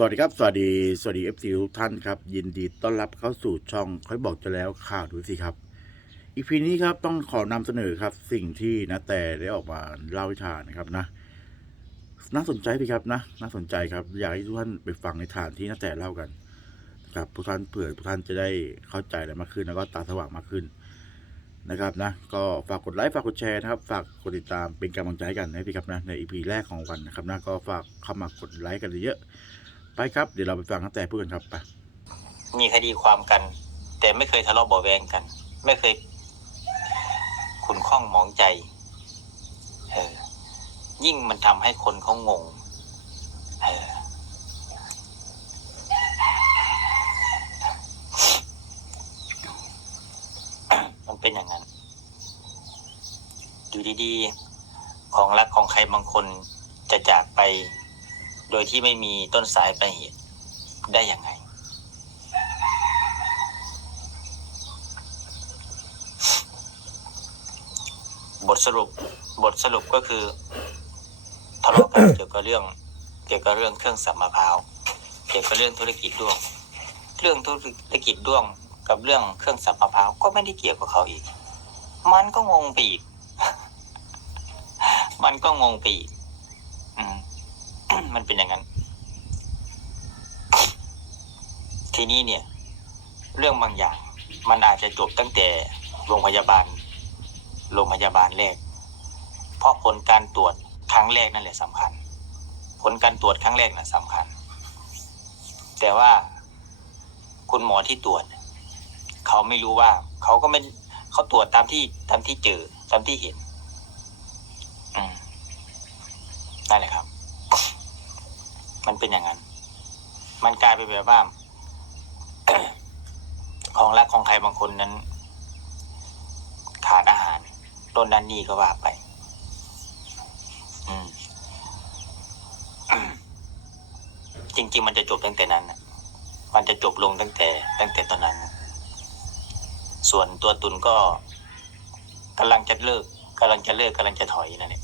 สวัสดีครับ สวัสดีสวัสดีเอฟซีทุกท่านครับ ยินดีต้อนรับเข้าสู่ช่องค่อยบอกจะแล้วข่าวดูสิครับ อีพีนี้ครับต้องขอนำเสนอครับ สิ่งที่นะแต่ได้ออกมาเล่าวิชานะครับนะ น่าสนใจดีครับนะ น่าสนใจครับ อยากให้ทุกท่านไปฟังในฐานที่นาแต่เล่ากันครับทุกท่านเผื่อทุกท่านจะได้เข้าใจอะไรมากขึ้น แล้วก็ตาสว่างมากขึ้นนะครับนะ ก็ฝากกดไลค์ฝากกดแชร์นะครับ ฝากกดติดตามเป็นกำลังใจกันนะพี่ครับนะในอีพีแรกของวันนะครับนะก็ฝากเข้ามากดไลค์กันเยอะๆ ไปครับ เดี๋ยวเราไปฟังนาแต่พูดกันครับไปมีคดีความกัน แต่ไม่เคยทะเลาะเบาแวงกัน ไม่เคยขุนข้องมองใจเออยิ่งมันทำให้คนเขางงเออมันเป็นอย่างนั้น อยู่ดีๆ ของรักของใครบางคนจะจากไป โดยที่ไม่มีต้นสายปลายเหตุได้ยังไง บทสรุปบทสรุปก็คือทะเลาะกันเกี่ยวกับเรื่อง เกี่ยวกับเรื่องเครื่องสับมะพร้าวเกี่ยวกับเรื่องธุรกิจด้วง เรื่องธุรกิจด้วงกับเรื่องเครื่องสับมะพร้าวก็ไม่ได้เกี่ยวกับเขาอีก มันก็งงไปอีก มันก็งงไปอีก มันเป็นอย่างนั้น ทีนี้เนี่ย เรื่องบางอย่าง มันอาจจะจบตั้งแต่โรงพยาบาล โรงพยาบาลแรก เพราะผลการตรวจครั้งแรกนั่นแหละสำคัญ ผลการตรวจครั้งแรกน่ะสำคัญ แต่ว่าคุณหมอที่ตรวจ เขาไม่รู้ว่า เขาก็ไม่เขาตรวจตามที่ตามที่เจอตามที่เห็น อืมนั่นแหละครับ มันเป็นอย่างนั้น มันกลายเป็นแบบว่า ของรักของใครบางคนนั้น ขาดอาหารต้นนั้นนี่ก็ว่าไป อืม จริง ๆ มันจะจบตั้งแต่นั้นนะมันจะจบลงตั้งแต่ ตั้งแต่ตอนนั้นนะส่วนตัวตุนก็กำลังจะเลิกกำลังจะเลิกกำลังจะถอยนั่นแหละ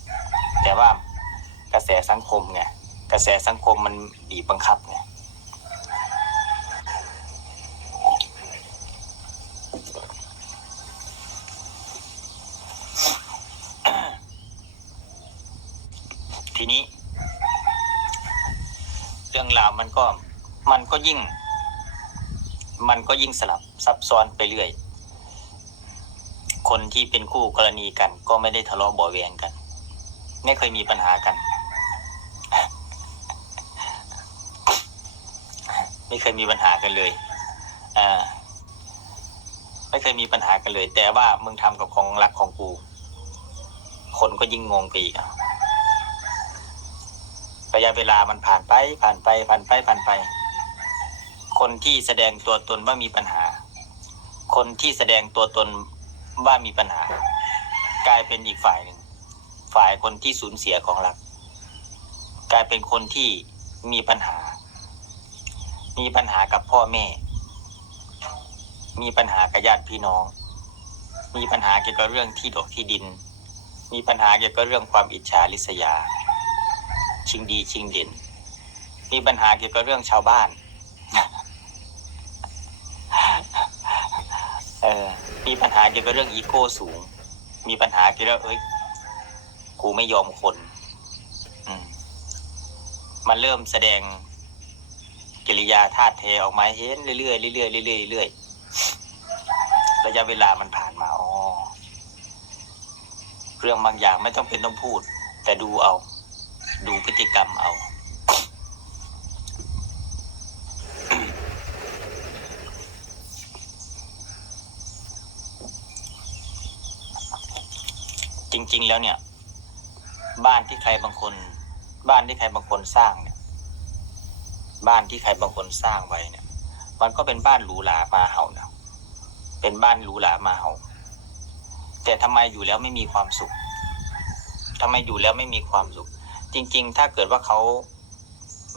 แต่ว่ากระแสสังคมไง กระแสสังคมมันบีบบังคับไงทีนี้ เรื่องราวมันก็มันก็ยิ่ง มันก็ยิ่งสลับซับซ้อนไปเรื่อย คนที่เป็นคู่กรณีกัน ก็ไม่ได้ทะเลาะเบาะแวงกัน ไม่เคยมีปัญหากัน ไม่เคยมีปัญหากันเลยอ่าไม่เคยมีปัญหากันเลย แต่ว่ามึงทำกับของรักของกู คนก็ยิ่งงงไปอีกระยะเวลามันผ่านไป ผ่านไป ผ่านไป ผ่านไป คนที่แสดงตัวตนว่ามีปัญหา คนที่แสดงตัวตนว่ามีปัญหา กลายเป็นอีกฝ่ายหนึ่ง ฝ่ายคนที่สูญเสียของรัก กลายเป็นคนที่มีปัญหา มีปัญหากับพ่อแม่ มีปัญหากับญาติพี่น้อง มีปัญหาเกี่ยวกับเรื่องที่ดอกที่ดิน มีปัญหาเกี่ยวกับเรื่องความอิจฉาริษยา ชิงดีชิงเด่น มีปัญหาเกี่ยวกับเรื่องชาวบ้าน เออ มีปัญหาเกี่ยวกับเรื่องอีโก้สูง มีปัญหาเกี่ยวกับเอ้ย กูไม่ยอมคน อืมมันเริ่มแสดง กิริยาท่าเทออกมาเห็นเรื่อยๆเรื่อยๆเรื่อยๆเรื่อยๆระยะเวลามันผ่านมาอ๋อเรื่องบางอย่างไม่ต้องเป็นต้องพูด แต่ดูเอา ดูพฤติกรรมเอาจริง ๆ แล้วเนี่ย บ้านที่ใครบางคน บ้านที่ใครบางคนสร้างเนี่ย บ้านที่ใครบางคนสร้างไว้เนี่ย มันก็เป็นบ้านหรูหรามาเห่านะเป็นบ้านหรูหรามาเห่า แต่ทำไมอยู่แล้วไม่มีความสุขทำไมอยู่แล้วไม่มีความสุข จริง ๆ ถ้าเกิดว่าเขา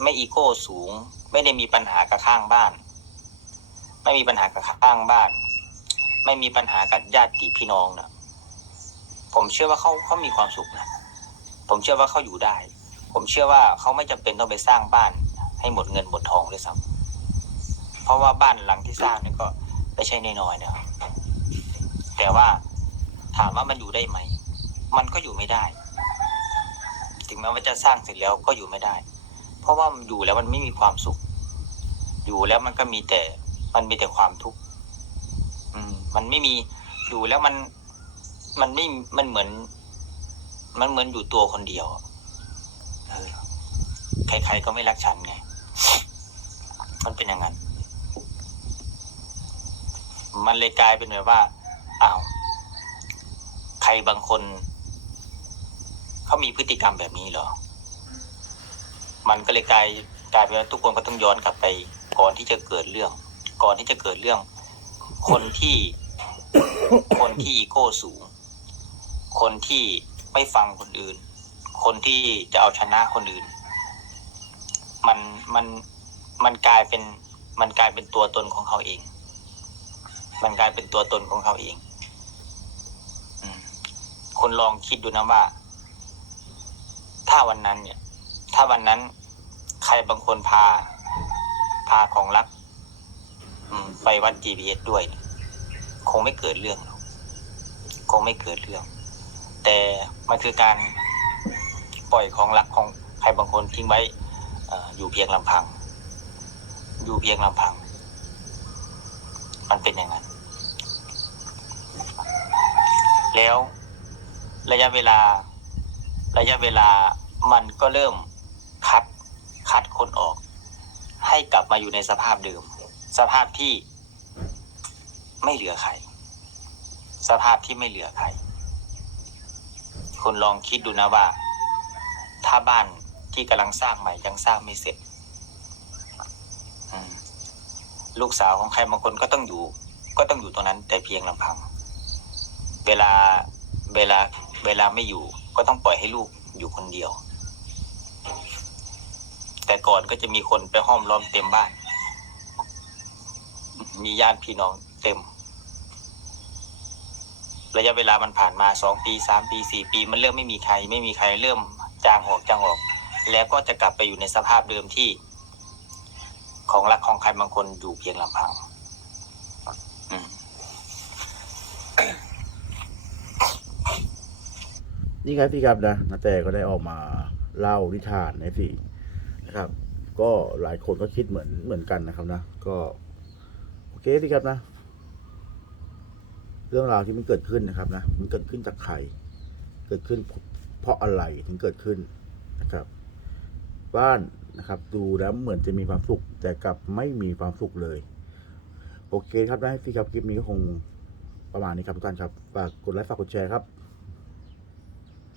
ไม่อีโก้สูง ไม่ได้มีปัญหากับข้างบ้าน ไม่มีปัญหากับข้างบ้าน ไม่มีปัญหากับญาติพี่น้องนะผมเชื่อว่าเขาเขามีความสุขนะผมเชื่อว่าเขาอยู่ได้ ผมเชื่อว่าเขาไม่จำเป็นต้องไปสร้างบ้าน ให้หมดเงินหมดทองด้วยซ้ำเพราะว่าบ้านหลังที่สร้างนี่ก็ไม่ใช่น้อยๆนะครับ แต่ว่าถามว่ามันอยู่ได้ไหม มันก็อยู่ไม่ได้ ถึงแม้ว่าจะสร้างเสร็จแล้วก็อยู่ไม่ได้ เพราะว่ามันอยู่แล้วมันไม่มีความสุข อยู่แล้วมันก็มีแต่ มันมีแต่ความทุกข์อืมมันไม่มีอยู่แล้วมัน มันไม่ มันเหมือน มันเหมือนอยู่ตัวคนเดียว ใครๆก็ไม่รักฉันไง มันเป็นอย่างนั้น มันเลยกลายเป็นแบบว่าอ้าวใครบางคนเขามีพฤติกรรมแบบนี้เหรอ มันก็เลยกลายกลายเป็นว่าทุกคนก็ต้องย้อนกลับไป ก่อนที่จะเกิดเรื่อง ก่อนที่จะเกิดเรื่อง คนที่คนที่อีโก้สูง คนที่ไม่ฟังคนอื่น คนที่จะเอาชนะคนอื่น มันมัน มันกลายเป็นมันกลายเป็นตัวตนของเขาเอง มันกลายเป็นตัวตนของเขาเองคุณลองคิดดูนะว่า ถ้าวันนั้นเนี่ย ถ้าวันนั้น ใครบางคนพา พาของรักไปวัด GPS ด้วยเนี่ยคงไม่เกิดเรื่องคงไม่เกิดเรื่อง แต่มันคือการปล่อยของรักของใครบางคนทิ้งไว้อยู่เพียงลำพัง อยู่เพียงลำพัง มันเป็นอย่างนั้น แล้วระยะเวลา ระยะเวลามันก็เริ่มคัดคัดคนออก ให้กลับมาอยู่ในสภาพเดิม สภาพที่ไม่เหลือใครสภาพที่ไม่เหลือใครคุณลองคิดดูนะว่า ถ้าบ้านที่กำลังสร้างใหม่ยังสร้างไม่เสร็จ ลูกสาวของใครบางคนก็ต้องอยู่ ก็ต้องอยู่ตรงนั้น แต่เพียงลำพัง เวลาเวลาเวลาไม่อยู่ ก็ต้องปล่อยให้ลูกอยู่คนเดียว แต่ก่อนก็จะมีคนไปห้อมล้อมเต็มบ้าน มีญาติพี่น้องเต็ม ระยะเวลามันผ่านมาสองปีสามปีสี่ปี มันเริ่มไม่มีใคร ไม่มีใครเริ่มจางออกจางออก แล้วก็จะกลับไปอยู่ในสภาพเดิมที่ ของรักของใครบางคนอยู่เพียงลำพังนี่ครับพี่ครับนะนาแต่ก็ได้ออกมาเล่านิทานในพี่นะครับ ก็หลายคนก็คิดเหมือนเหมือนกันนะครับนะ ก็ โอเคพี่ครับนะ เรื่องราวที่มันเกิดขึ้นนะครับนะมันเกิดขึ้นจากใครเกิดขึ้นเพราะอะไรถึงเกิดขึ้นนะครับ บ้าน นะครับ ดูแล้วเหมือนจะมีความสุข แต่กลับไม่มีความสุขเลย โอเคครับนะพี่ครับคลิปนี้ก็คงประมาณนี้ครับทุกท่านครับฝากกดไลค์ฝากกดแชร์ครับ